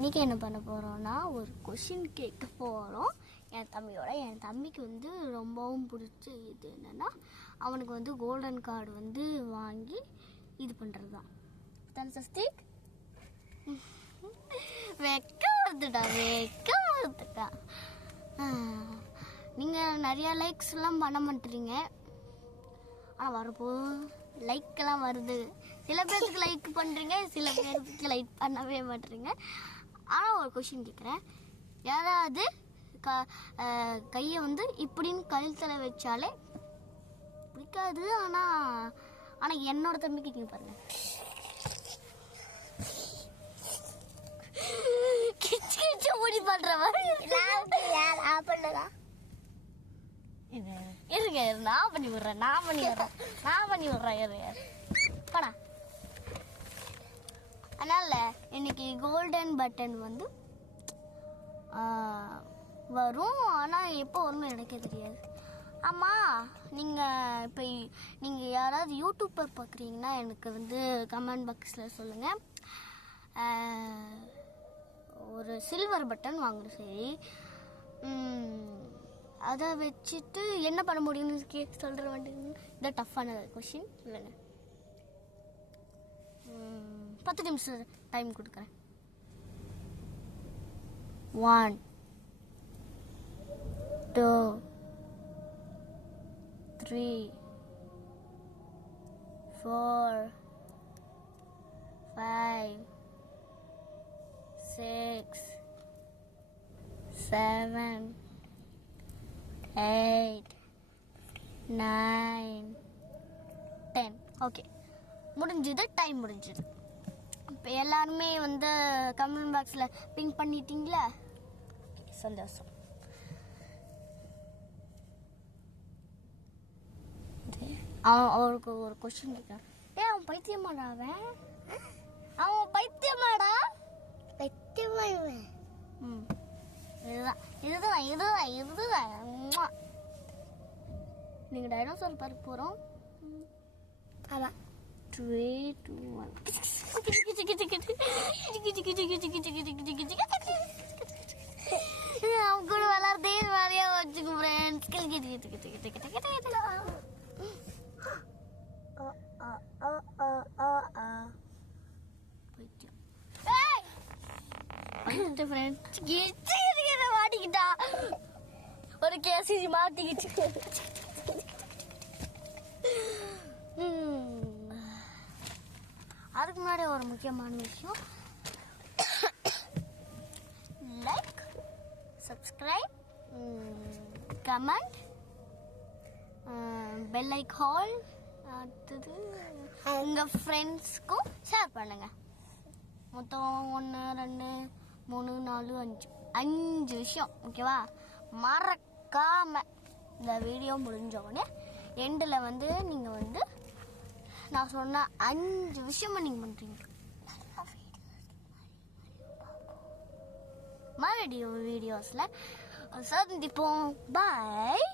இன்றைக்கி என்ன பண்ண போகிறோன்னா ஒரு கொஷின் கேட்க போகிறோம் என் தம்பிக்கு வந்து ரொம்பவும் பிடிச்ச இது என்னென்னா அவனுக்கு வந்து கோல்டன் கார்டு வந்து வாங்கி இது பண்ணுறது தான் தானே சஸ்திக். வெக்க வருதுடா. நீங்கள் நிறையா லைக்ஸ்லாம் பண்ண மாட்டேறீங்க, ஆனால் வரப்போ லைக்கெல்லாம் வருது. சில பேருக்கு லைக் பண்ணுறீங்க, சில பேருக்கு லைக் பண்ணவே மாட்டேறீங்க. ஆனால் ஒரு கொஷின் கேட்குறேன், யாராவது கையை வந்து இப்படின்னு கழுத்தில் வச்சாலே பிடிக்காது. ஆனால் என்னோட தம்பிக்கு நீங்கள் பாருங்க, கிச்சு கிச்சு ஓடி பண்ணுற மாதிரி இருங்க, நான் பண்ணி விடுறேன் படா. அதனால இன்னைக்கு கோல்டன் பட்டன் வந்து வரும், ஆனால் எப்போ வரும்னு எனக்கே தெரியாது. ஆமாம், நீங்கள் யாராவது யூடியூப்பர் பார்க்குறீங்கன்னா எனக்கு வந்து கமெண்ட் பாக்ஸில் சொல்லுங்கள். ஒரு சில்வர் பட்டன் வாங்கணும். சரி, அதை வச்சுட்டு என்ன பண்ண முடியும்னு சொல்கிற வேண்டிய இந்த டஃப்பான கொஷின் இல்லைங்க. 10 நிமிஷம் டைம் கொடுக்குறேன். 1 2 3 4 5 6 7 8 9 10. ஓகே, முடிஞ்சது, டைம் முடிஞ்சது. இப்போ எல்லாருமே வந்து கமெண்ட் பாக்ஸில் பிங்க் பண்ணிட்டீங்களா? சந்தோஷம். அவருக்கு ஒரு கொஸ்டின் கேட்குறேன். அவன் பைத்தியமாடா? அவன் பைத்தியமாடா? இதுதான். நீங்கள் டைனோசர் பார்க்க போகிறோம். ஆமாம். 3 2 1. அவன் கூட விளாட்றதே வேலையா வச்சுக்கு ஃப்ரெண்ட்ஸ். மாட்டிக்கிட்டா ஒரு கேசி மாட்டிக்கிச்சு. அதுக்கு முன்னாடி ஒரு முக்கியமான விஷயம், like, subscribe, comment, bell icon, அடுத்தது உங்கள் ஃப்ரெண்ட்ஸ்க்கும் ஷேர் பண்ணுங்கள். மொத்தம் 1 2 3 4 5 விஷயம், ஓகேவா? மறக்காமல் இந்த வீடியோ முடிஞ்ச உடனே எண்டில் வந்து நீங்கள் வந்து நான் சொன்ன 5 விஷயமும் நீங்கள் பண்ணுறீங்க. மறுபடியும் வீடியோஸில் சந்திப்போம். பாய்.